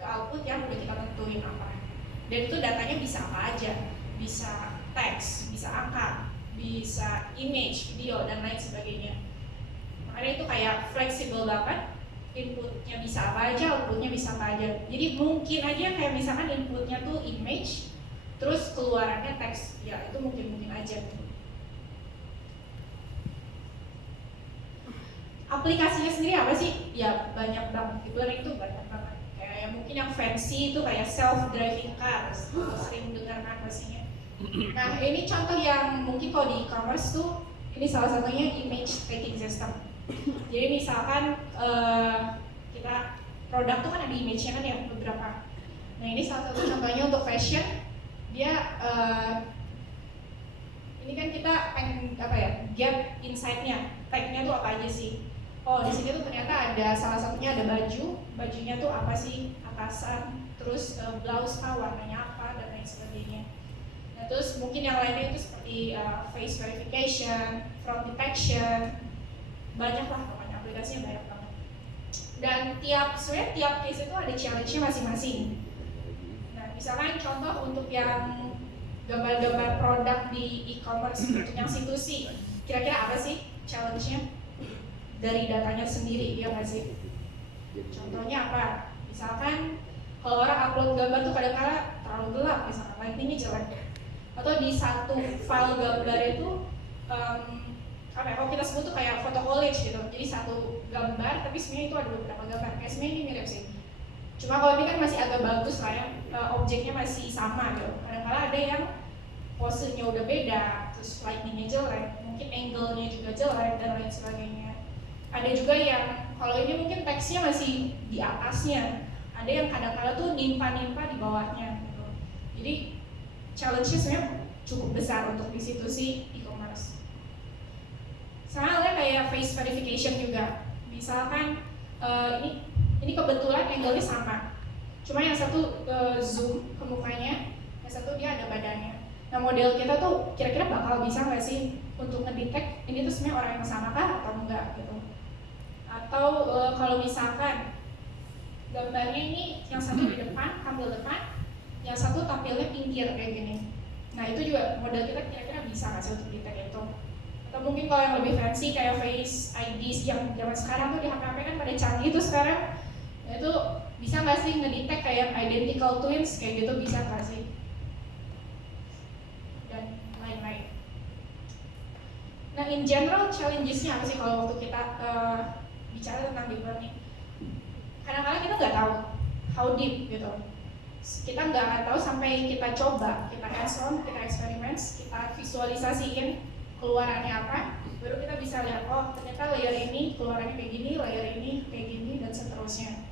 ke output yang udah kita tentuin apa. Dan itu datanya bisa apa aja, bisa teks, bisa angka, bisa image, video, dan lain sebagainya. Makanya itu kayak fleksibel banget, inputnya bisa apa aja, outputnya bisa apa aja. Jadi mungkin aja kayak misalkan inputnya tuh image, terus keluarannya teks, ya itu mungkin aja. Aplikasinya sendiri apa sih? Ya banyak banget, deep learning itu banyak banget. Kayak yang mungkin yang fancy itu kayak self-driving cars, sering dengar kan pastinya. Nah ini contoh yang mungkin kalau di e-commerce tuh, ini salah satunya image tagging system. Jadi misalkan kita produk tuh kan ada image-nya kan ya beberapa. Nah ini salah satu contohnya untuk fashion, dia ini kan kita pengen apa ya, get insight-nya, tag-nya tuh apa aja sih? Oh di sini tuh ternyata ada salah satunya ada baju, bajunya tuh apa sih, atasan, terus blouse warnanya apa dan lain sebagainya. Nah terus mungkin yang lainnya itu seperti face verification, fraud detection, banyak lah pokoknya aplikasinya banyak banget. Dan sebenarnya tiap case itu ada challenge-nya masing-masing. Nah misalkan contoh untuk yang gambar-gambar produk di e-commerce untuk yang C2C, kira-kira apa sih challenge-nya? Dari datanya sendiri, ya nggak sih? Contohnya apa? Misalkan kalau orang upload gambar tuh kadang-kadang terlalu gelap, misalkan lightingnya jelek, atau di satu file gambar itu apa ya, kalau kita sebut tuh kayak photo collage gitu, jadi satu gambar tapi sebenarnya itu ada beberapa gambar, kayak sebenarnya ini mirip sih, cuma kalau ini kan masih agak bagus lah ya, objeknya masih sama gitu. Kadang-kadang ada yang posenya udah beda, terus lightingnya jelek, mungkin angle-nya juga jelek dan lain sebagainya. Ada juga yang kalau ini mungkin teksnya masih di atasnya, ada yang kadang-kadang tuh nimpa-nimpa di bawahnya gitu. Jadi challenge-nya sebenarnya cukup besar untuk di situ sih e-commerce. Sama halnya kayak face verification juga. Misalkan ini kebetulan angle-nya sama, cuma yang satu zoom ke mukanya, yang satu dia ada badannya. Nah model kita tuh kira-kira bakal bisa nggak sih untuk ngedetect ini tuh sebenarnya orang yang sama kah atau enggak gitu. Atau kalau misalkan gambarnya ini yang satu di depan, tampil depan, yang satu tampilnya pinggir kayak gini. Nah itu juga model kita kira-kira bisa nggak sih untuk detect itu. Atau mungkin kalau yang lebih fancy kayak face ID yang zaman sekarang tuh di HP kan pada canggih tuh sekarang. Nah itu bisa nggak sih ngedetect kayak identical twins kayak gitu, bisa nggak sih? Dan lain-lain. Nah in general challenges-nya apa sih kalau waktu kita bicara tentang deep learning? Kadang-kadang kita nggak tahu how deep gitu. Kita nggak akan tahu sampai kita coba, kita hands-on, kita experiments, kita visualisasiin keluarannya apa, baru kita bisa lihat, oh ternyata layer ini keluarannya kayak gini, layer ini kayak gini, dan seterusnya.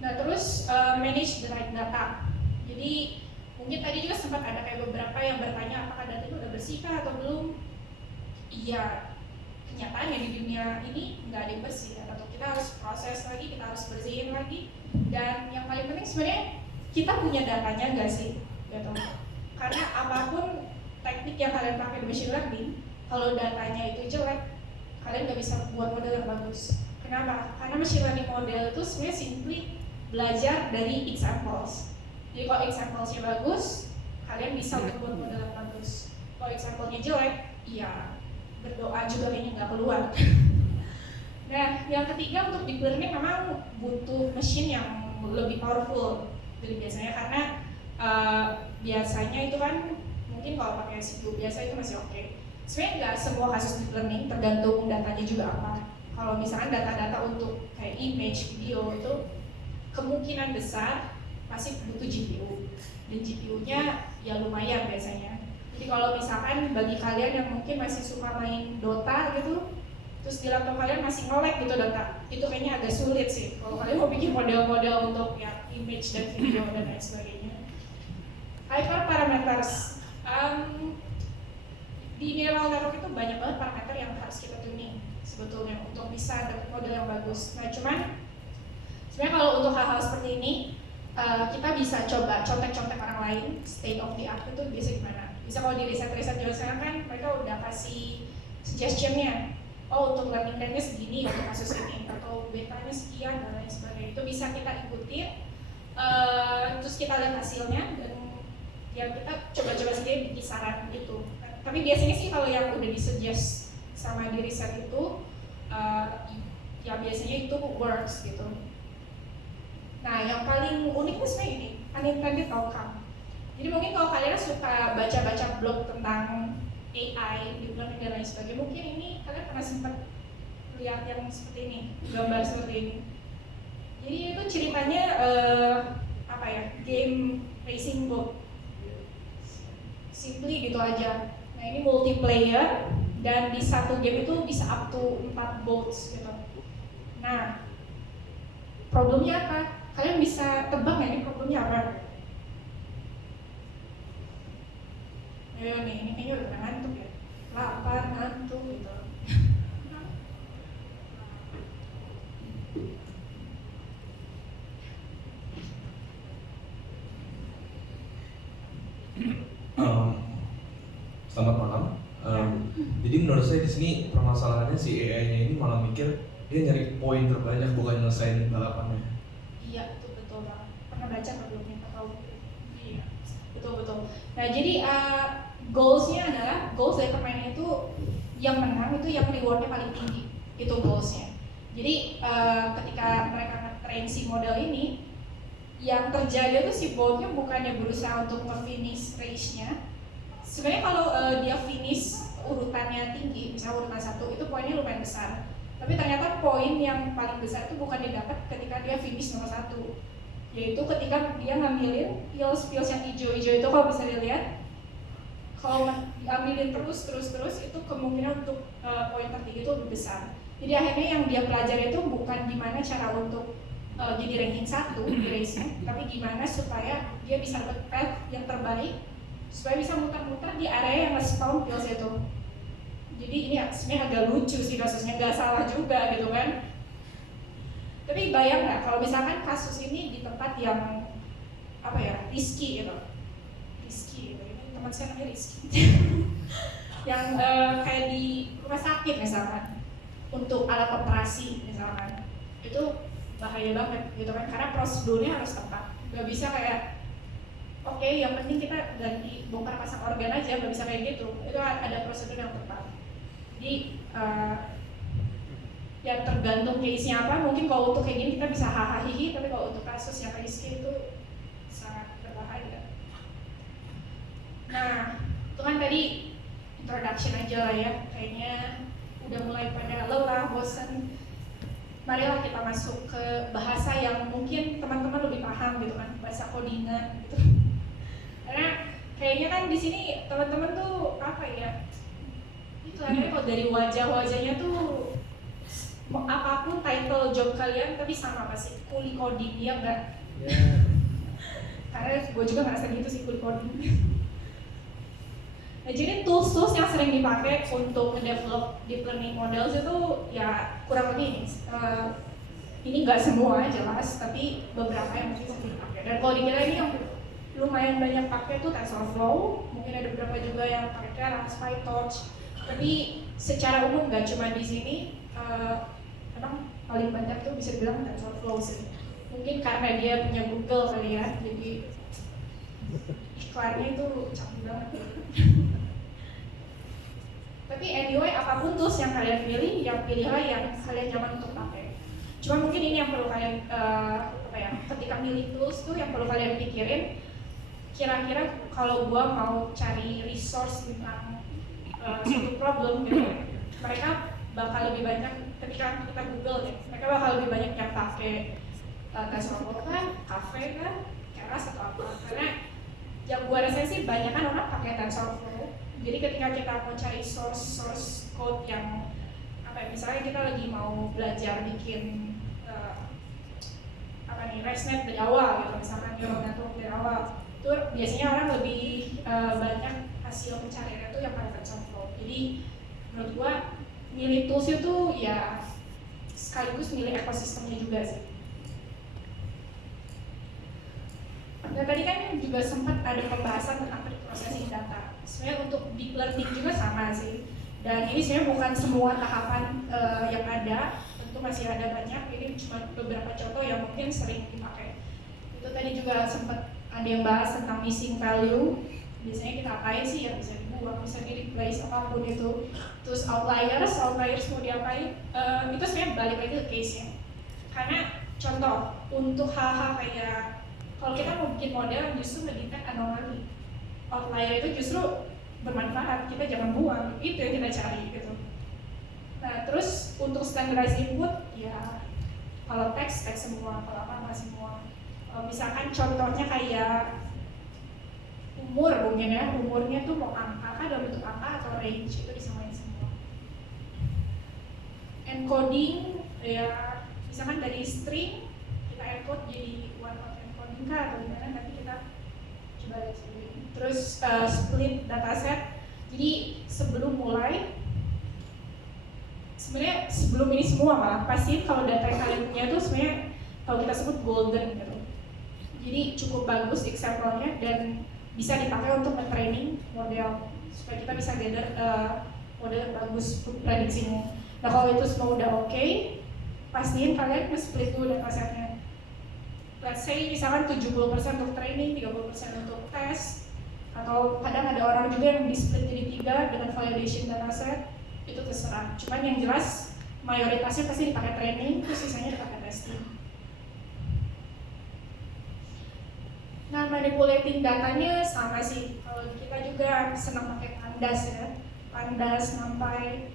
Nah terus manage the right data. Jadi mungkin tadi juga sempat ada kayak beberapa yang bertanya apakah data itu udah bersih kah atau belum. Iya, kenyataannya di dunia ini nggak ada yang bersih, atau kita harus proses lagi, kita harus bersihin lagi. Dan yang paling penting sebenarnya kita punya datanya nggak sih, gitu. Karena apapun teknik yang kalian pakai di machine learning, kalau datanya itu jelek, kalian nggak bisa buat model yang bagus. Kenapa? Karena machine learning model itu sebenarnya simply belajar dari examples. Jadi kalau examplesnya bagus, kalian bisa membuat model yang bagus. Kalau examplenya jelek, ya berdoa juga kayaknya nggak keluar. Nah, yang ketiga untuk deep learning memang butuh mesin yang lebih powerful dari biasanya, karena biasanya itu kan mungkin kalau pakai CPU biasa itu masih oke. Sebenarnya nggak semua kasus deep learning, tergantung datanya juga apa. Kalau misalkan data-data untuk kayak image, video itu kemungkinan besar pasti butuh GPU, dan GPU-nya ya lumayan biasanya. Jadi kalau misalkan bagi kalian yang mungkin masih suka main Dota gitu, terus di laptop kalian masih nge-lag gitu data, itu kayaknya agak sulit sih kalau kalian mau bikin model-model untuk ya image dan video dan lain sebagainya. Hyperparameters. Di neural network itu banyak banget parameter yang harus kita tuning sebetulnya untuk bisa dapat model yang bagus. Nah cuman sebenarnya kalau untuk hal-hal seperti ini kita bisa coba contek-contek orang lain, state of the art itu bisa gimana. Bisa kalau di riset-riset juga sekarang kan mereka udah kasih suggestion-nya, oh untuk learning rate-nya segini untuk kasus ini, atau betanya sekian dan lain sebagainya. Itu bisa kita ikutin terus kita lihat hasilnya dan ya kita coba-coba sendiri kisaran gitu. Tapi biasanya sih kalau yang udah disuggest sama di riset itu ya biasanya itu works gitu. Nah yang paling unik itu sebenarnya ini unintended outcome. Jadi mungkin kalau kalian suka baca-baca blog tentang AI, deep learning dan lain sebagainya, mungkin ini kalian pernah sempat lihat yang seperti ini, gambar seperti ini. Jadi itu ceritanya apa ya, game racing boat, simply gitu aja. Nah ini multiplayer dan di satu game itu bisa up to 4 boats gitu. Nah problemnya apa? Kalian bisa tebak ya ini problemnya apa? Ayo nih, ini kayaknya udah ngantuk ya, lapar, ngantuk gitu. Selamat malam. Jadi menurut saya di sini permasalahannya si AI-nya ini malah mikir dia nyari poin terbanyak bukan nyelesain balapannya. Iya, betul banget. Pernah baca belum tahu? Iya, betul. Nah jadi goalsnya adalah goals dari permainan itu yang menang itu yang rewardnya paling tinggi, itu goalsnya. Jadi ketika mereka nge-train si model ini, yang terjadi itu si botnya bukannya berusaha untuk nge-finish race-nya. Sebenarnya kalau dia finish urutannya tinggi, misalnya urutan 1 itu poinnya lumayan besar. Tapi ternyata poin yang paling besar itu bukan didapat ketika dia finish nomor 1, yaitu ketika dia ngambilin pills yang hijau-hijau itu. Kalau bisa dilihat, kalau diambilin terus itu kemungkinan untuk poin tertinggi itu lebih besar. Jadi akhirnya yang dia pelajari itu bukan gimana cara untuk jadi ranking 1 di race-nya, tapi gimana supaya dia bisa dapat path yang terbaik supaya bisa muter-muter di area yang nge-spawn pills itu. Jadi ini sebenarnya agak lucu sih kasusnya, nggak salah juga gitu kan. Tapi bayang nggak kalau misalkan kasus ini di tempat yang apa ya, risky gitu. Ini teman saya namanya Rizky. Yang kayak di rumah sakit misalkan, untuk alat operasi misalkan, itu bahaya banget gitu kan, karena prosedurnya harus tepat. Nggak bisa kayak oke, yang penting kita ganti bongkar pasang organ aja, nggak bisa kayak gitu. Itu ada prosedur yang tepat. Jadi ya tergantung case-nya apa. Mungkin kalau untuk kayak gini kita bisa hahaha, tapi kalau untuk kasus yang risky itu sangat berbahaya. Nah, itu kan tadi introduction aja lah ya. Kayaknya udah mulai pada lelah, bosan. Marilah kita masuk ke bahasa yang mungkin teman-teman lebih paham gitu kan, bahasa codingan gitu. Karena kayaknya kan di sini teman-teman tuh apa ya, itu akhirnya kalau dari wajah-wajahnya tuh apapun title job kalian tapi sama pasti kuli coding, ya enggak? Yeah. Karena gue juga ngerasa gitu sih, kuli coding. Nah, jadi tools yang sering dipakai untuk mendevelop deep learning models itu ya kurang lebih ini nggak semua jelas, tapi beberapa yang mungkin sering dipakai. Dan kalau dikira ini yang lumayan banyak pakai itu TensorFlow, mungkin ada beberapa juga yang pakai Keras, PyTorch. Tapi secara umum nggak cuma di sini, emang paling banyak tuh bisa dibilang TensorFlow sih. Mungkin karena dia punya Google kali ya, jadi iklannya itu canggih banget. Tapi anyway, apapun tools yang kalian pilih, pilihlah yang kalian nyaman untuk pakai. Cuma mungkin ini yang perlu kalian ketika milih tools tuh yang perlu kalian pikirin, kira-kira kalau gua mau cari resource tentang suatu problem gitu, mereka bakal lebih banyak ketika kita Google ya, mereka bakal lebih banyak yang pakai TensorFlow kan, Caffe kan, Keras atau apa. Karena yang gua rasa sih banyak kan orang pakai TensorFlow. Jadi ketika kita mau cari source code yang misalnya kita lagi mau belajar bikin ResNet dari awal gitu, misalkan neural network dari awal, itu biasanya orang lebih banyak hasil pencariannya itu yang pakai TensorFlow. Jadi menurut gua milih tools itu ya sekaligus milih ekosistemnya juga sih. Dan tadi kan juga sempat ada pembahasan tentang processing data. Sebenarnya untuk deep learning juga sama sih. Dan ini sebenarnya bukan semua tahapan yang ada, tentu masih ada banyak. Ini cuma beberapa contoh yang mungkin sering dipakai. Itu tadi juga sempat ada yang bahas tentang missing value. Biasanya kita apain sih, ya bisa dibuang, bisa di replace apapun itu. Terus outliers mau diapain? Itu sebenarnya balik lagi ke case-nya. Karena contoh untuk hal-hal kayak kalau kita mau bikin model justru ngedetect anomali, outlier itu justru bermanfaat, kita jangan buang, itu yang kita cari gitu. Nah terus untuk standardized input ya kalau teks semua, kalau apa semua. Misalkan contohnya kayak umur mungkin ya, umurnya tuh mau angka dalam bentuk apa atau range, itu disamain semua. Encoding ya misalkan dari string kita encode jadi one hot encoding kah atau gimana, nanti kita coba lihat sendiri. Terus split dataset, jadi sebelum mulai sebenarnya sebelum ini semua malah pasti kalau data yang kalian punya tuh sebenarnya kalau kita sebut golden gitu. Jadi cukup bagus example-nya dan bisa dipakai untuk training model supaya kita bisa gather model yang bagus prediksinya. Nah kalau itu semua udah oke, pastiin kalian nge-split dulu datasetnya. Let's say misalkan 70% untuk training, 30% untuk tes, atau kadang ada orang juga yang di-split jadi 3 dengan validation dataset, itu terserah. Cuman yang jelas mayoritasnya pasti dipakai training, terus sisanya dipakai testing. Nah, manipulating datanya sama sih. Kalau kita juga senang pakai pandas ya, pandas, NumPy.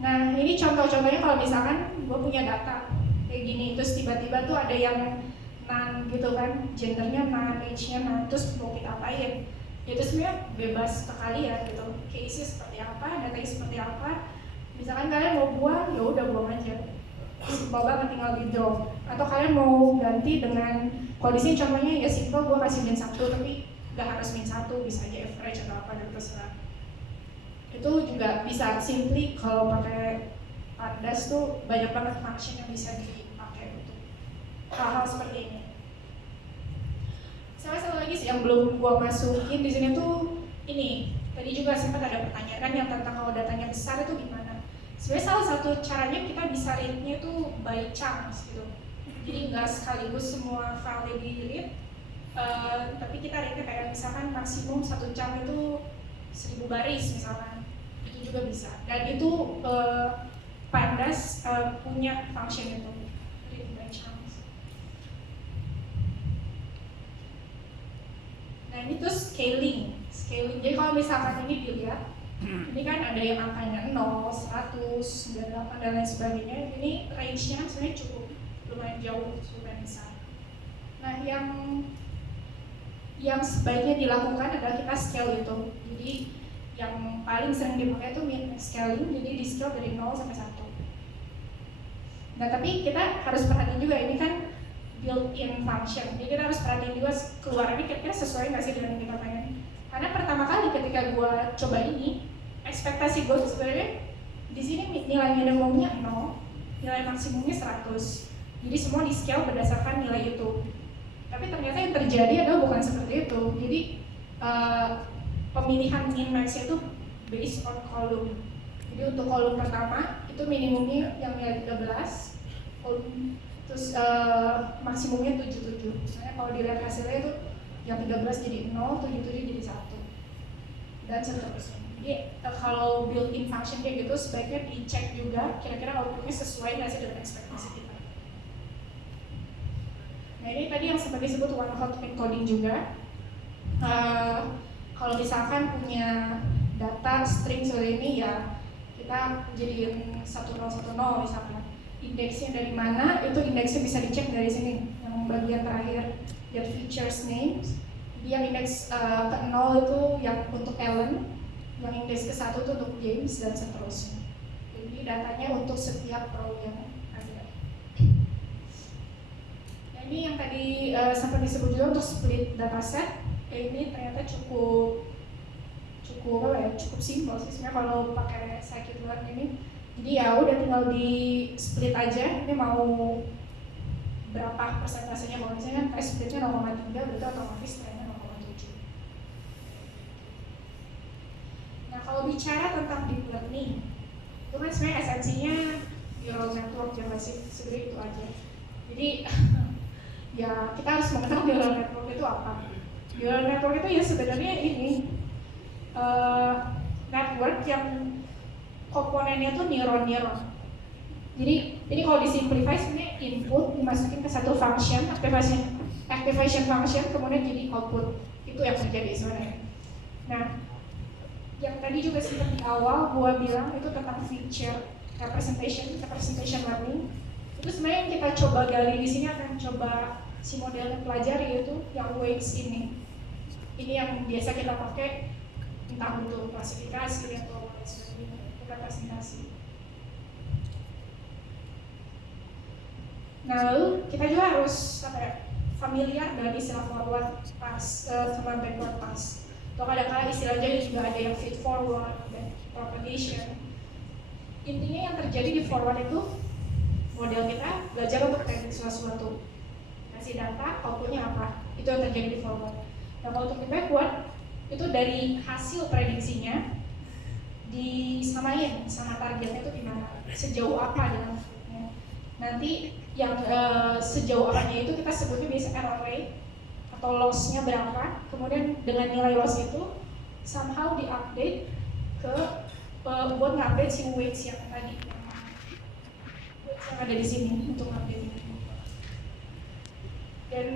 Nah, ini contoh-contohnya kalau misalkan gue punya data kayak gini, terus tiba-tiba tuh ada yang none gitu kan, gendernya none, age-nya none, terus mau kita apain? Itu sebenarnya bebas ke kalian gitu. Case-nya seperti apa, datanya seperti apa. Misalkan kalian mau buang, ya udah buang aja. Simple banget, tinggal di drop. Atau kalian mau ganti dengan, kalau di sini contohnya ya simple, gue kasih min 1 tapi gak harus min 1, bisa aja average atau apa dan terserah. Itu juga bisa simply kalau pakai pandas tuh banyak banget function yang bisa dipakai untuk hal-hal seperti ini. Sama satu lagi sih yang belum gua masukin di sini tuh ini. Tadi juga sempat ada pertanyaan yang tentang kalau datanya besar itu gimana. Sebenarnya salah satu caranya kita bisa read-nya tuh by chunks gitu. Jadi nggak sekaligus semua file di read, tapi kita read-nya kayak misalkan maksimum satu chunk itu 1000 baris misalkan. Itu juga bisa. Dan itu pandas punya function itu read by chunks. Nah ini tuh scaling. Jadi kalau misalkan ini dilihat, ini kan ada yang angkanya 0, 100, 98 dan lain sebagainya. Ini range-nya sebenarnya cukup lumayan jauh, lumayan besar. Nah yang sebaiknya dilakukan adalah kita scale itu. Jadi yang paling sering dipakai itu min-max scaling, jadi di scale dari 0 sampai 1. Nah tapi kita harus perhatiin juga, ini kan built-in function, jadi kita harus perhatiin juga keluarannya kira-kira sesuai nggak sih dengan yang kita pengen. Karena pertama kali ketika gue coba ini, ekspektasi gue tuh sebenarnya di sini nilai minimumnya 0, nilai maksimumnya 100. Jadi semua di scale berdasarkan nilai itu. Tapi ternyata yang terjadi adalah bukan seperti itu. Jadi pemilihan min-max itu based on column. Jadi untuk kolom pertama itu minimumnya yang nilai 13, terus maksimumnya 77. Misalnya kalau dilihat hasilnya itu yang 13 jadi 0, 77 jadi 1, dan seterusnya. Jadi kalau built-in function kayak gitu sebaiknya dicek juga kira-kira outputnya sesuai nggak sih dengan ekspektasi kita. Nah ini tadi yang sempat disebut one hot encoding juga. Kalau misalkan punya data string seperti ini ya kita jadiin 1010 misalkan. Indeksnya dari mana, itu indeksnya bisa dicek dari sini, yang bagian terakhir lihat features names. Jadi yang indeks ke 0 itu yang untuk Ellen, yang indeks ke 1 itu untuk James dan seterusnya. Jadi datanya untuk setiap row yang ada. Nah ini yang tadi sempat disebut juga untuk split dataset. Ini ternyata cukup simpel sih sebenarnya kalau pakai scikit-learn ini. Jadi ya udah tinggal di split aja, ini mau berapa persentasenya, kalau misalnya tes splitnya 0,3 berarti otomatis trennya 0,7. Nah kalau bicara tentang deep learning, itu kan sebenarnya esensinya neural network ya masih sebenarnya itu aja. Jadi ya kita harus mengenal neural network itu apa. Neural network itu ya sebenarnya ini network yang komponennya tuh neuron. Jadi kalau disimplify sebenarnya input dimasukin ke satu function, activation function, kemudian jadi output. Itu yang terjadi sebenarnya. Nah, yang tadi juga sempat di awal gua bilang itu tentang feature representation learning. Itu sebenarnya yang kita coba gali di sini akan coba si modelnya pelajari yaitu yang weights ini. Ini yang biasa kita pakai entah untuk klasifikasi atau representasi. Nah, lalu kita juga harus familiar dengan istilah forward pass sama backward pass. Atau kadang-kadang istilahnya juga ada yang feed forward dan propagation. Intinya yang terjadi di forward itu model kita belajar untuk prediksi sesuatu, kasih data, outputnya apa, itu yang terjadi di forward. Nah, kalau untuk di backward itu dari hasil prediksinya disamain sama targetnya itu gimana, sejauh apa dengan outputnya. Nanti yang sejauh apanya itu kita sebutnya biasa error rate atau loss-nya berapa, kemudian dengan nilai loss itu somehow diupdate ke buat ngupdate si weights yang tadi yang ada di sini untuk update ini. Dan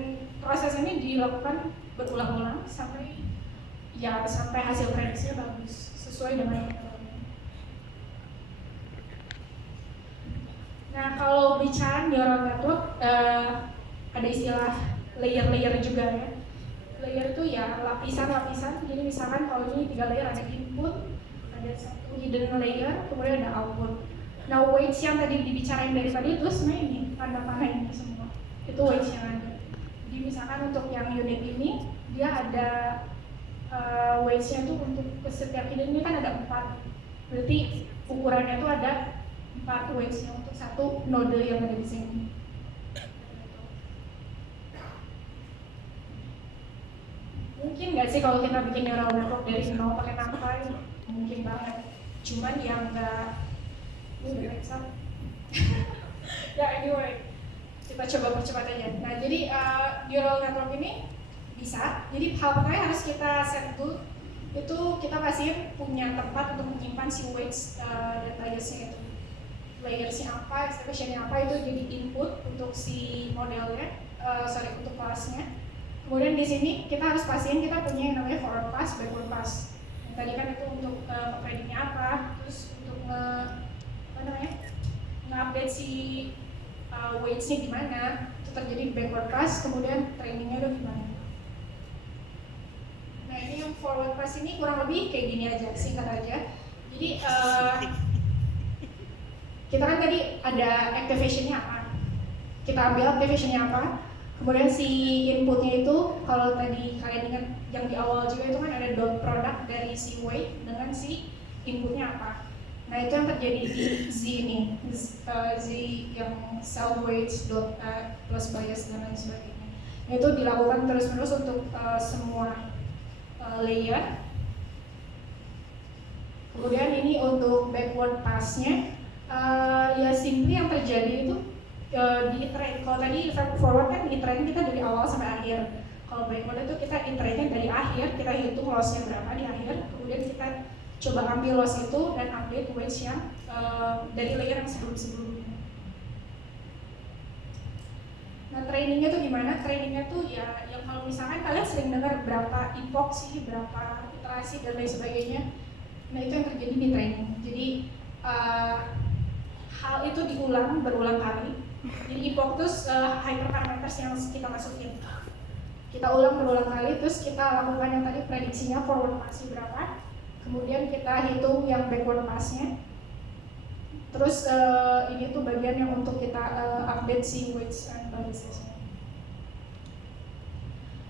proses ini dilakukan berulang-ulang sampai hasil prediksinya bagus sesuai dengan Nah, kalau bicara neural network, ada istilah layer-layer juga ya. Layer itu ya lapisan-lapisan. Jadi misalkan kalau ini 3 layer, ada input, ada satu hidden layer, kemudian ada output. Nah, weights yang tadi dibicarain dari tadi itu sebenarnya ini tanda-tanda ini semua. Itu weights yang ada. Jadi misalkan untuk yang unit ini dia ada weights-nya itu untuk setiap hidden ini kan ada 4. Berarti ukurannya itu ada 4 weights-nya untuk satu node yang ada di sini. Mungkin nggak sih kalau kita bikin neural network dari 0 pakai NumPy? Mungkin banget. Cuman yang nggak ya anyway, kita coba percepat aja. Nah, jadi neural network ini bisa. Jadi hal pertama yang harus kita set dulu itu kita pasihin punya tempat untuk menyimpan si weights dan biasnya itu. Layersnya apa, expressionnya apa itu jadi input untuk si modelnya, untuk kelasnya. Kemudian di sini kita harus pastiin kita punya yang namanya forward pass, backward pass. Yang tadi kan itu untuk prediknya apa, terus untuk nge-update si weights-nya gimana, itu terjadi di backward pass, kemudian trainingnya udah gimana. Nah, ini yang forward pass ini kurang lebih kayak gini aja, singkat aja. Jadi kita kan tadi ada activation-nya apa, kita ambil activation-nya apa, kemudian si inputnya itu kalau tadi kalian ingat yang di awal juga itu kan ada dot product dari si weight dengan si inputnya apa. Nah, itu yang terjadi di Z ini, Z yang self weights dot plus bias dan lain sebagainya. Nah, itu dilakukan terus-menerus untuk semua layer. Kemudian ini untuk backward pass-nya. Ya simply yang terjadi itu di-iterate. Kalau tadi forward kan di-iterate kita dari awal sampai akhir. Kalau backward itu kita iterate dari akhir, kita hitung loss-nya berapa di akhir, kemudian kita coba ambil loss itu dan update weights yang dari layer yang sebelum-sebelumnya. Nah, trainingnya tuh gimana? Trainingnya tuh ya yang kalau misalkan kalian sering dengar berapa epoch sih, berapa iterasi dan lain sebagainya. Nah, itu yang terjadi di training. Jadi hal itu diulang berulang kali. Jadi epoch itu hyperparameters yang kita masukin. Kita ulang berulang kali, terus kita lakukan yang tadi prediksinya forward pass berapa, kemudian kita hitung yang backward pass-nya. Terus ini tuh bagian yang untuk kita update si weights and biases.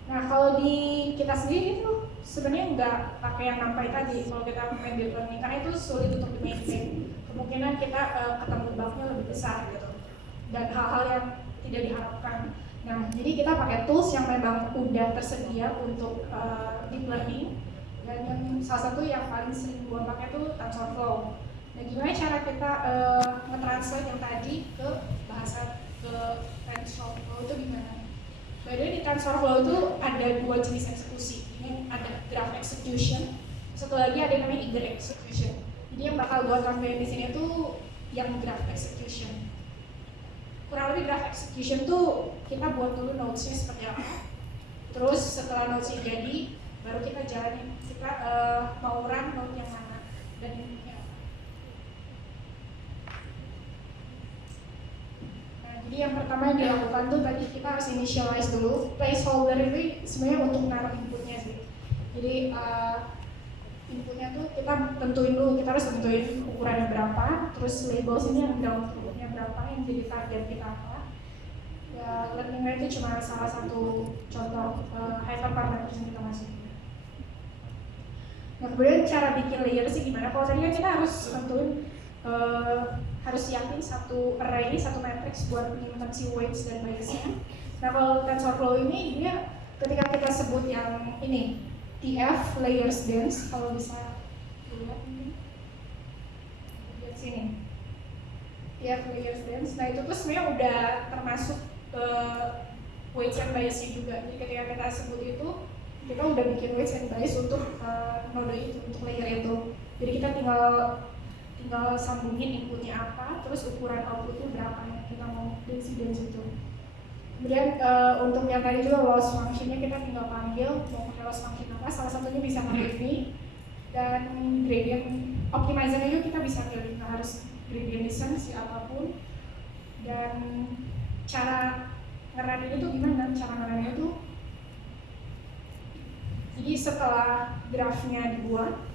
Nah, kalau di kita sendiri itu sebenarnya nggak pakai yang NumPy tadi. Kalau kita main deep learning, karena itu sulit untuk di-maintain. Kemungkinan kita ketemu bug-nya lebih besar gitu. Dan hal-hal yang tidak diharapkan. Nah, jadi kita pakai tools yang memang udah tersedia untuk deep learning. Dan yang salah satu yang paling sering gua pakai itu TensorFlow. Nah, gimana cara kita nge-translate yang tadi ke bahasa ke TensorFlow itu gimana? By the way, di TensorFlow itu ada dua jenis eksekusi. Ini ada graph execution, satu lagi ada yang namanya eager execution. Jadi yang bakal gue tampilin di sini tuh yang graph execution. Kurang lebih graph execution tuh kita buat dulu nodes-nya seperti apa. Terus setelah nodes-nya jadi, baru kita jalanin. Kita mau run node yang mana dan inputnya apa. Nah, jadi yang pertama yang dilakukan tuh tadi kita harus initialize dulu. Placeholder itu sebenarnya untuk naruh inputnya sih. Jadi inputnya tuh kita tentuin dulu, kita harus tentuin ukurannya berapa, terus labels ini yang ground truth-nya berapa, yang jadi target kita apa. Ya, learning rate itu cuma salah satu contoh hyperparameters yang kita masukin. Nah, kemudian cara bikin layer sih gimana? Kalau tadi kan kita harus tentuin harus siapin satu array, satu matrix buat menyimpan si weights dan biasnya. Nah, kalau TensorFlow ini dia ketika kita sebut yang ini TF layers dense, kalau bisa lihat ini di sini TF layers dense. Nah, itu tuh sebenarnya udah termasuk weights and biasnya juga. Jadi ketika kita sebut itu, kita udah bikin weights and bias untuk node itu, untuk layer itu. Jadi kita tinggal sambungin inputnya apa, terus ukuran outputnya berapa yang kita mau dense itu. Kemudian untuk yang tadi juga loss functionnya kita tinggal panggil mau pakai loss function apa, salah satunya bisa pakai ini. Dan gradient optimizer-nya juga kita bisa pilih, nggak harus gradient descent si apapun. Dan cara ngerunning itu gimana? Cara ngerunning itu jadi setelah grafnya dibuat,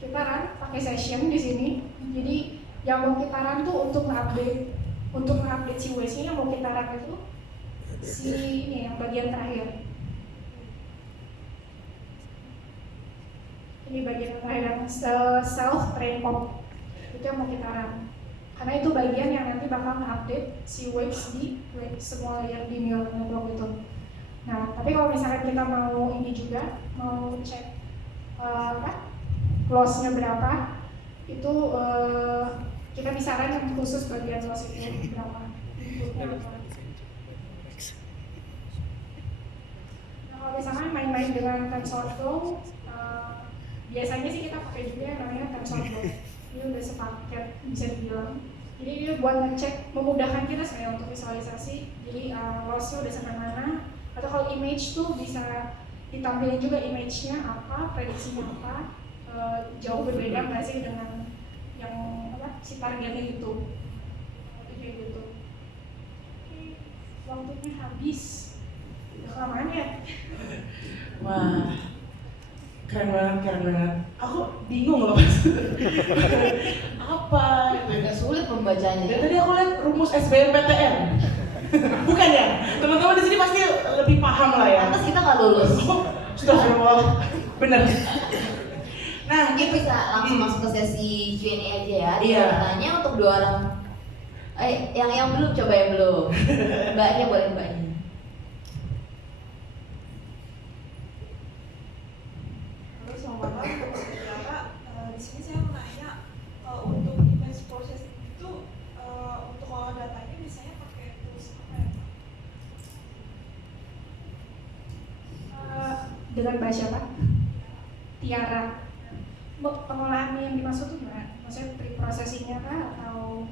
kita run pakai session di sini. Jadi yang mau kita run tuh untuk mengupdate si weights-nya, yang mau kita run itu si ini yang bagian terakhir. Ini bagian terakhir yang self train pop, itu yang mau kita run. Karena itu bagian yang nanti bakal mengupdate si weights di semua layer di neural network itu. Nah, tapi kalau misalkan kita mau ini juga, mau cek loss-nya berapa, itu kita bisa run yang khusus bagian loss itu berapa. Nah, kalau misalkan main-main dengan TensorFlow, biasanya sih kita pakai juga yang namanya TensorFlow. Ini udah sepaket bisa dibilang. Jadi dia buat ngecek, memudahkan kita sebenarnya untuk visualisasi. Jadi loss-nya udah sampai mana. Atau kalau image tuh bisa ditampilin juga image-nya apa, prediksinya apa, jauh berbeda nggak sih dengan yang si targetnya gitu. Kayak gitu. Oke, waktunya habis. Udah kelamaan ya? Wah, keren banget. Aku bingung loh pas. Apa? Agak sulit membacanya. Dan tadi aku lihat rumus SBMPTN. Bukan ya? Teman-teman di sini pasti lebih paham lah ya. Atas kita nggak lulus. Astagfirullah. Bener. Nah, Mungkin bisa langsung masuk ke sesi Q&A aja ya. Iya. Tanya untuk dua orang. Yang belum, coba yang belum. Mbaknya boleh mbaknya. Halo, selamat malam. Di sini saya mau nanya untuk image processing itu untuk olah datanya biasanya pakai tools apa ya, Pak? Dengan bahasa apa? Tiara. Pengolahan yang dimaksud itu gimana? Maksudnya pre-processing-nya kah atau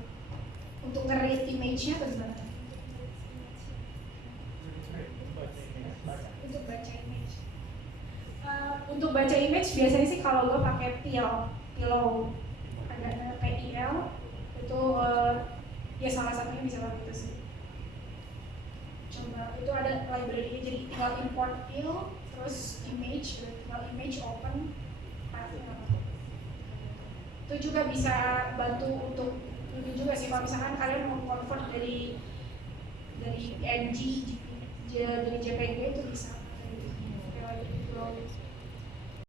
untuk nge-read image-nya atau gimana? Untuk baca image. Untuk baca image biasanya sih kalau lo pakai Pillow, ada PIL itu ya salah satunya bisa pakai itu sih. Coba itu ada library-nya, jadi tinggal import Pill, terus image, tinggal image open, itu juga bisa bantu untuk ini juga sih kalau misalkan kalian mau convert dari PNG jadi JPG itu bisa.